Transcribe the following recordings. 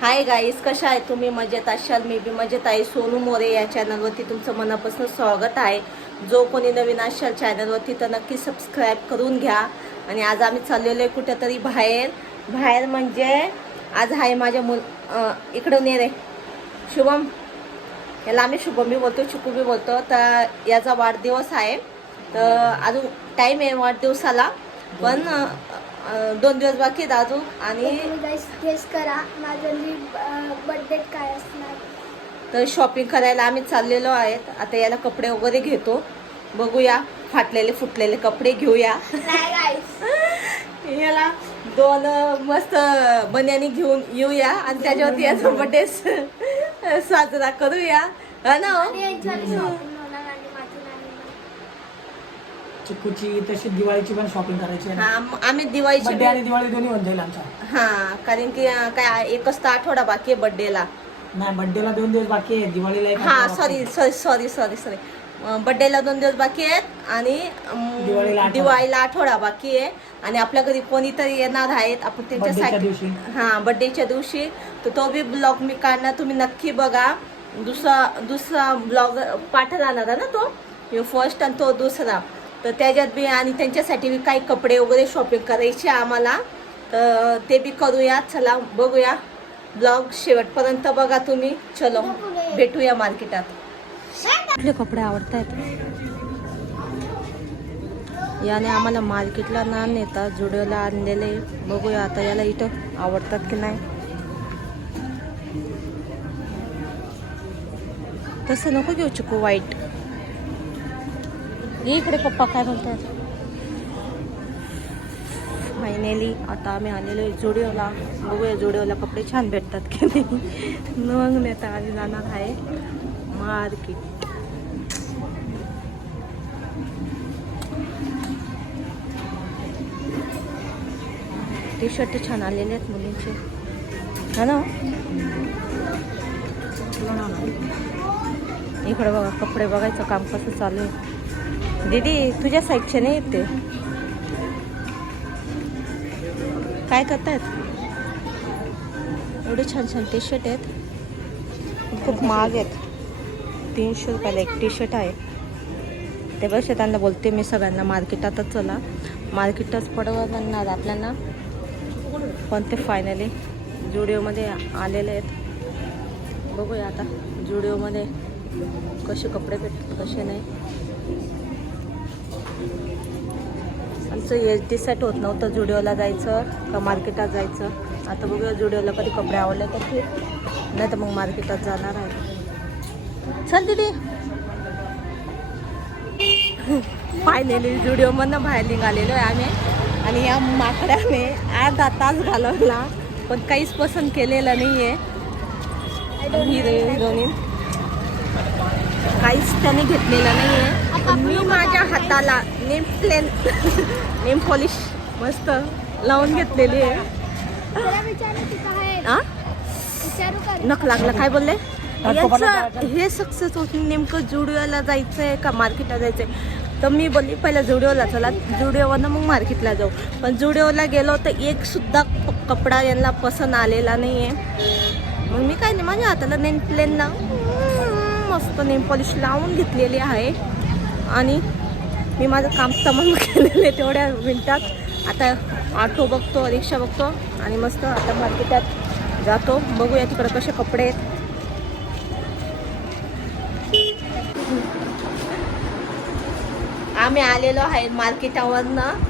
Hi guys कशा आहे तुम्ही? मजेत असाल? मी बी मजेत आहे. सोनू मोरे या चॅनलवरती तुमचं मनापासून स्वागत आहे. जो कोणी नवीन असाल चॅनलवरती तर नक्की सबस्क्राईब करून घ्या. आणि आज आम्ही चाललेलो आहे कुठेतरी बाहेर. बाहेर म्हणजे आज आहे माझ्या मुल इकडं ने रे शुभम. याला आम्ही शुभम बी बोलतो चिकू बी बोलतो. तर याचा वाढदिवस आहे. तर अजून टाईम आहे वाढदिवसाला. पण दोन दिवस बाकी आहेत अजून आणि गाईस गेस करा माझं बर्थडे काय असणार? तर शॉपिंग करायला आम्ही चाललेलो आहेत. आता याला कपडे वगैरे घेतो. बघूया फाटलेले फुटलेले कपडे घेऊया. याला दोन मस्त बन्यानी घेऊन येऊया आणि त्याच्यावरती याचा बर्थडे साजरा करूया. हा ना हो? आणि यांच्यावाली शॉपिंग होणार आणि माझी नाही चिकूची तशी दिवाळीची पण शॉपिंग करायची आहे हा आम्ही दिवाळीची बड्डे आणि दिवाळी दोन्ही होऊन जाईल आमचा हा कारण की अं, काय एकच तर आठवडा बाकी आहे बर्थडेला नाही बड्डेला दोन दिवस बाकी आहे दिवाळीला एक हा आठवडा sorry. Sorry sorry sorry sorry बड्डेला दोन दिवस बाकी आहेत आणि अं, दिवाळीला आठवडा. दिवाळीला आठवडा बाकी आहे. आणि आपल्या घरी कोणीतरी येणार आहेत आपण त्यांच्यासाठी दिवशी. हा बड्डेच्या दिवशी. तर तो बी ब्लॉग मी काढणार तुम्ही नक्की बघा. दुसरा दुसरा ब्लॉग पाठवला आहे ना तो? फर्स्ट आणि तो दुसरा. तर त्याच्यात बी आणि त्यांच्यासाठी बी काही कपडे वगैरे शॉपिंग करायचे आम्हाला. तर ते बी करूया. चला बघूया. ब्लॉग शेवटपर्यंत बघा तुम्ही. चलो भेटूया मार्केटात कुठले कपडे आवडत आहेत याने आम्हाला मार्केटला ना नेता जुडिओला आणलेले. बघूया आता याला इथं आवडतात की नाही. तसं नको घेऊ चिकू वाईट ये इकडे पप्पा काय म्हणतात? फायनली आता आम्ही आलेलो आहे जुडिओला बघूया जुडिओला कपडे छान भेटतात की नाही. मग नेता आम्ही जाणार आहे. मार्केट. टी शर्ट छान आलेले आहेत मुलींचे. हा ना? इकडे बघा कपडे बघायचं काम कसं चालू आहे. दीदी तुझ्या साईडच्या नाही येते. काय करतात? एवढे छान छान टी शर्ट आहेत. खूप महाग आहेत. तीनशे रुपयाला एक टी शर्ट आहे त्यापेक्षा त्यांना बोलते मी सगळ्यांना मार्केटातच चला. मार्केटच पडवणार आपल्याला. पण ते फायनली जुडिओमध्ये आलेले आहेत. बघूया आता जुडिओमध्ये कसे कपडे भेटतात कसे नाही. आमचं एच डी सेट होत नव्हतं जुडिओला जायचं का मार्केटात जायचं. आता बघूया जुडिओला कधी कपडे आवडले तर ठीक. नाही तर मग मार्केटात जाणार आहे. चल दिदी. फायनली जुडिओमधनं बाहेर निघालेलो आहे आम्ही. आणि या माकड्याने अर्धा तास घालवला. पण काहीच पसंत केलेलं नाही आहे हिरो हिरोनी काहीच त्याने घेतलेलं नाही आहे मी माझ्या हाताला नेम प्लेन नेम पॉलिश मस्त लावून घेतलेली आहे. आहे? नख लागला काय बोलले? याचं जायचं. हे सक्सेस होत नेमकं जुडिओला जायचंय का मार्केटला जायचंय? तर मी बोलली पहिला जुडिओला चला जुडिओवरनं मग मार्केटला जाऊ. पण जुडिओला गेलो तर एक सुद्धा प- कपडा यांना पसंत आलेला नाही आहे मग मी काय नाही माझ्या हाताला नेम प्लेनला मस्त नेम पॉलिश लावून घेतलेली आहे. आणि मी माझं काम तमाम केलेलं आहे तेवढ्या मिनटात. आता ऑटो बघतो रिक्षा बघतो आणि मस्त आता मार्केटात जातो. बघूया तिकडे कसे कपडे आहेत. आम्ही आलेलो आहे मार्केटावरनं.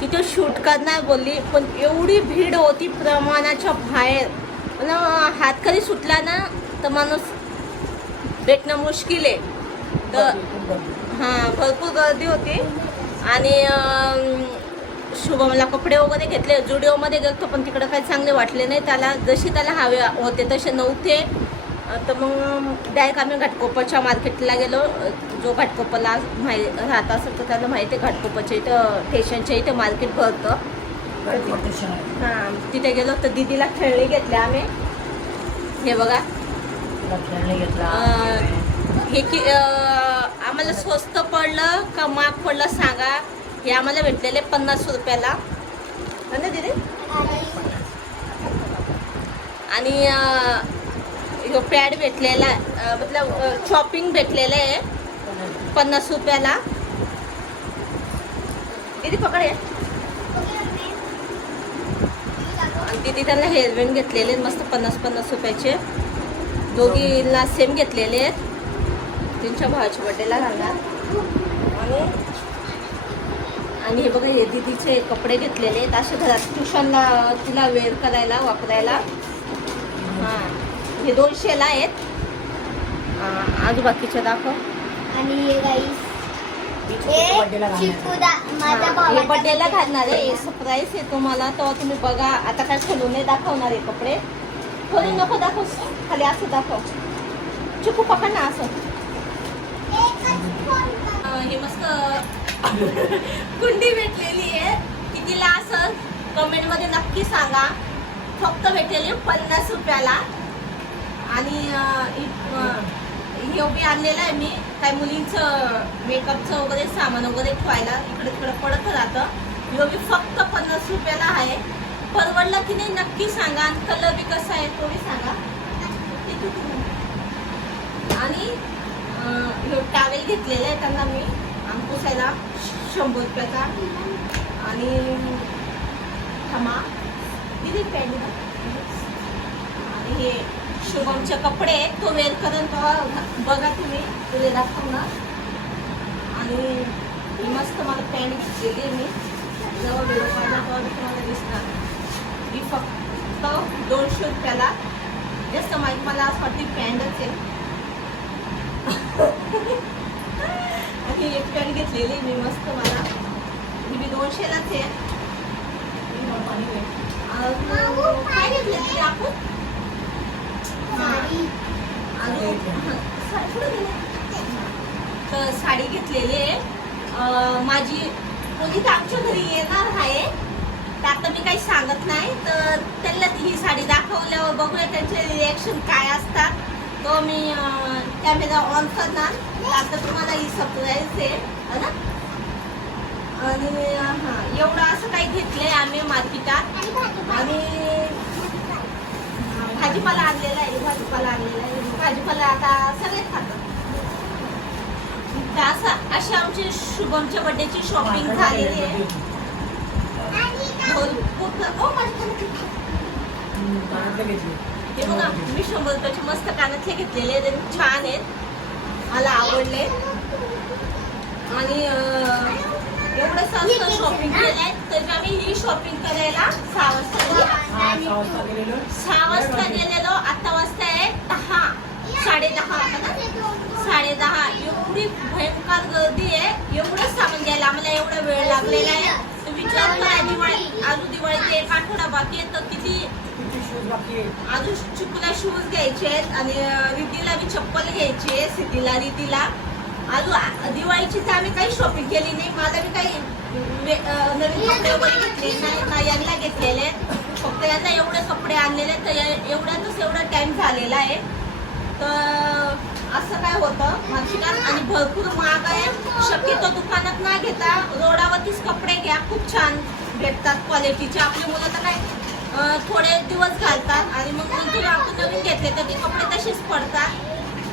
तिथे शूट करणार बोलली पण एवढी भीड होती प्रमाणाच्या बाहेर. पण हात कधी सुटला ना तर माणूस भेटणं मुश्किल आहे. तर. हां भरपूर गर्दी होती. आणि शुभमला कपडे वगैरे घेतले. जुडिओमध्ये गेलतो पण तिकडं काही चांगले वाटले नाही. त्याला जसे त्याला हवे होते तसे नव्हते. तर मग डायरेक्ट आम्ही घाटकोपरच्या मार्केटला गेलो. जो घाटकोपरला माहि राहत असेल तर त्याला माहिती आहे घाटकोपरच्या इथं स्टेशनच्या इथं मार्केट भरतं. हां तिथे गेलो तर दिदीला खेळणी घेतले आम्ही. हे बघा. घेतला. हे की आम्हाला स्वस्त पडलं का महाग पडलं सांगा. हे आम्हाला भेटलेले पन्नास रुपयाला. हो ना दीदी? आणि ह्यो पॅड भेटलेला आहे. मतलब शॉपिंग भेटलेलं आहे. पन्नास रुपयाला. दीदी पकड आणि तिथे त्यांना हेअरबँड घेतलेले मस्त पन्नास पन्नास रुपयाचे. दोघीला सेम घेतलेले आहेत. त्यांच्या भावाच्या बड्डेला घालणार आणि आणि हे बघा हे दीदीचे कपडे घेतलेले आहेत. असे घरात ट्युशनला तिला वेअर करायला वापरायला. हां. हे दोनशेला आहेत. आज बाकीचे दाखव. आणि बड्डेला घालणार आहे. सरप्राईज आहे. तुम्हाला. तेव्हा तुम्ही बघा. आता काय खोलून दाखवणार आहे कपडे. खोलून नको दाखव खाली असं दाखव चिकू पकड ना असं हे मस्त कुंडी भेटलेली आहे कितीला असं कमेंटमध्ये नक्की सांगा फक्त भेटलेली पन्नास रुपयाला आणि हे बी आणलेलं आहे मी काय मुलींचं मेकअपचं वगैरे सामान वगैरे ठेवायला इकडे तिकडे पडत राहतं यो बी फक्त पन्नास रुपयाला आहे परवडला की नाही नक्की सांगा. आणि कलर बी कसा आहे तो बी सांगा. आणि ह्यो टावेल घेतलेला आहे त्यांना मी. आणि पुसायला शंभर रुपयाचा आणि थमा दिली पॅन्ट आणि हे शुभमचे कपडे आहेत, तो वेअर करून तो बघा तुम्ही. तुला दाखव ना. आणि मस्त मला पॅन्ट घेतलेली आहे मी. जेव्हा व्हिडिओ काढला तेव्हा मी तुम्हाला दिसणार. फक्त दोनशे रुपयाला. जास्त माहीत मला असं वाटते पॅन्टच आहे. आणि एक पॅन्ट घेतलेली आहे मी मस्त मला. मी दोनशेलाच आहे. काय घेतलेली आपण? तर साडी घेतलेली आहे. माझी मुलगी तर आमच्या घरी येणार आहे. तर आता मी काही सांगत नाही तर त्यांना ही साडी दाखवल्यावर बघूया त्यांचे रिॲक्शन काय असतात. तो मी कॅमेरा ऑन करणार. आता तुम्हाला ही सरप्राईज आहे है ना? आणि हां एवढं असं काही घेतलंय आम्ही मार्केटात. आणि भाजी आणि भाजीपाला आणलेला आहे भाजीपाला आणलेला आहे. भाजीपाला आता सगळे खातात. अशी आमची शुभमच्या बर्थडेची शॉपिंग झालेली आहे. हे बघा मी शंभर रुपयाचे मस्त कानातले घेतलेले छान आहेत मला आवडले आणि एवढं स्वस्त शॉपिंग केलंय तर आम्ही ही शॉपिंग करायला सहा वाजता सहा वाजता गेलेलो. सहा वाजता गेलेलो आता वाजता आहे दहा साडे दहा साडे दहा एवढी भयंकर गर्दी आहे एवढं सामान घ्यायला आम्हाला एवढा वेळ लागलेला आहे विचार करा दिवाळी अजून दिवाळीचे एक आठवडा बाकी आहे तर किती? बाकी? अजून चिकूला शूज घ्यायचे आहेत आणि रिद्धीला बी चप्पल घ्यायची आहे सिद्धीला रिद्धीला. अजून दिवाळीची तर आम्ही काही शॉपिंग केली नाही. मला बी काही नवीन कपडे वगैरे घेतले नाही ना यांना घेतलेले. आहेत. फक्त यांना एवढे कपडे आणलेले आहेत, तर या- एवढ्यातच एवढा टाइम झालेला आहे. तर असं काय होतं मार्केटात आणि भरपूर महाग आहे. शक्यतो दुकानात ना घेता रोडावरतीच कपडे घ्या खूप छान. भेटतात क्वालिटीचे आपली मुलं तर काय थोडे दिवस घालतात आणि मग नंतर आपण नवीन घेतले तर ते कपडे तसेच पडतात.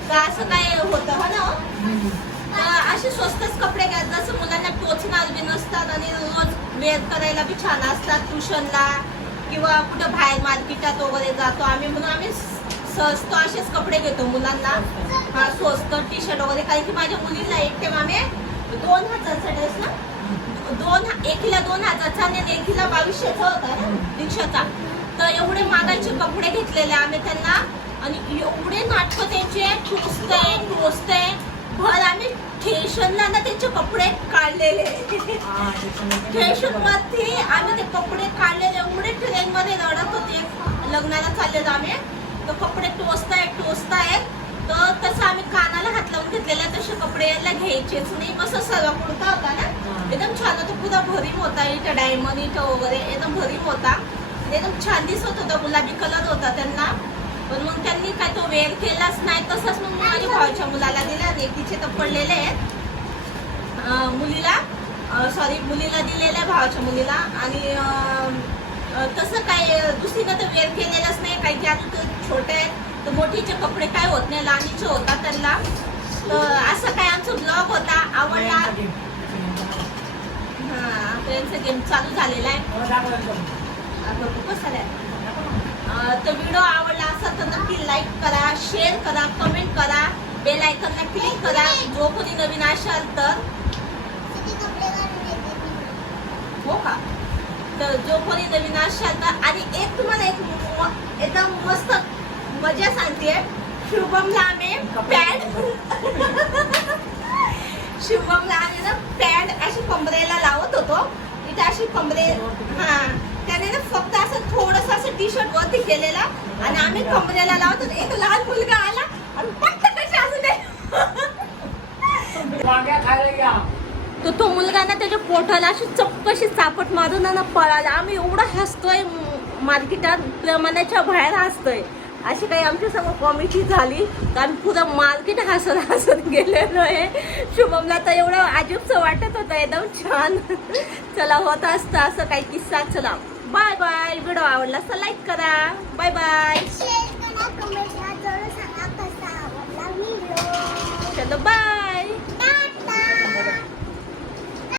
तर असं काय होतं हो ना हो? तर असे स्वस्तच कपडे घ्या जसं मुलांना टोचणार बी नसतात आणि रोज वेअर करायला बी छान असतात ट्युशनला किंवा कुठं बाहेर मार्केटात वगैरे जातो आम्ही म्हणून आम्ही स्वस्त असेच कपडे घेतो मुलांना. हा स्वस्त टी शर्ट वगैरे. कारण की माझ्या मुलीला एक टाइम आम्ही दोन हजारचा ड्रेस ना दोन एकीला दोन हजारचा आणि एकीला बावीसशेचा होता ना रिक्षाचा तर एवढे मागायचे कपडे घेतलेले आम्ही त्यांना. आणि एवढे नाटकं त्यांचे टोचत आहे भर आम्ही स्टेशनला ना त्यांचे कपडे काढलेले. हा, स्टेशन वरती आम्ही ते कपडे काढलेले एवढे ट्रेन मध्ये रडत होते. लग्नाला चाललेलो आम्ही. तर कपडे टोचतायत टोचतायत. तर तसं आम्ही काना हात लावून घेतलेला तसे कपडे यायला घ्यायचेच नाही. मस्त सर्व कुर्ता होता ना? एकदम छान होता. पुरा भरीम होता. इथं डायमंड इथं वगैरे एकदम भरीम होता. एकदम छान दिसत होता. गुलाबी कलर होता त्यांना. पण मग त्यांनी काय तो वेअर केलाच नाही. तसंच मग माझ्या भावाच्या मुलाला दिला. तिचे तर पडलेले आहेत. मुलीला. सॉरी मुलीला दिलेल्या भावाच्या मुलीला. आणि तसं काय दुसरीनं तर वेअर केलेलंच नाही. काही की कारण ते छोटे आहेत तर मोठीचे कपडे काय होत नाही. लहानीचे होतात त्यांना. तर असं काय आमचा ब्लॉग होता. आवडला. हा गेम चालू झालेला आहे. तर व्हिडिओ आवडला असेल तर नक्की लाईक करा शेअर करा कमेंट करा. बेल आयकनला क्लिक करा. जो कोणी नवीन असाल तर. हो का? तर जो कोणी नवीन असाल तर. आणि एक तुम्हाला एक एकदम मस्त मजा सांगते. शुभमला आम्ही पॅन्ट शुभमला आम्ही ना पॅन्ट अशी कमरेला लावत होतो. इथे अशी कमरे हा. त्याने ना फक्त असं थोडस असं टी शर्ट वरती केलेला आणि आम्ही कमरेला लावत होतो. एक लहान मुलगा आला आणि पट्ट कशी असू दे. तर तो मुलगा ना त्याच्या पोटाला अशी चपकशी चापट मारून ना पळाला. आम्ही एवढं हसतोय मार्केटात प्रमाणाच्या बाहेर हसतोय. अशी काही आमच्यासमोर कॉमेडी झाली. तर आम्ही मार्केट हसत हसत गेलेलो आहे. शुभमला तर एवढं अजिबचं वाटत होतं एकदम छान. चला होत असतं असं काही किस्सा. चला बाय बाय व्हिडिओ आवडला असं लाईक करा. Bye bye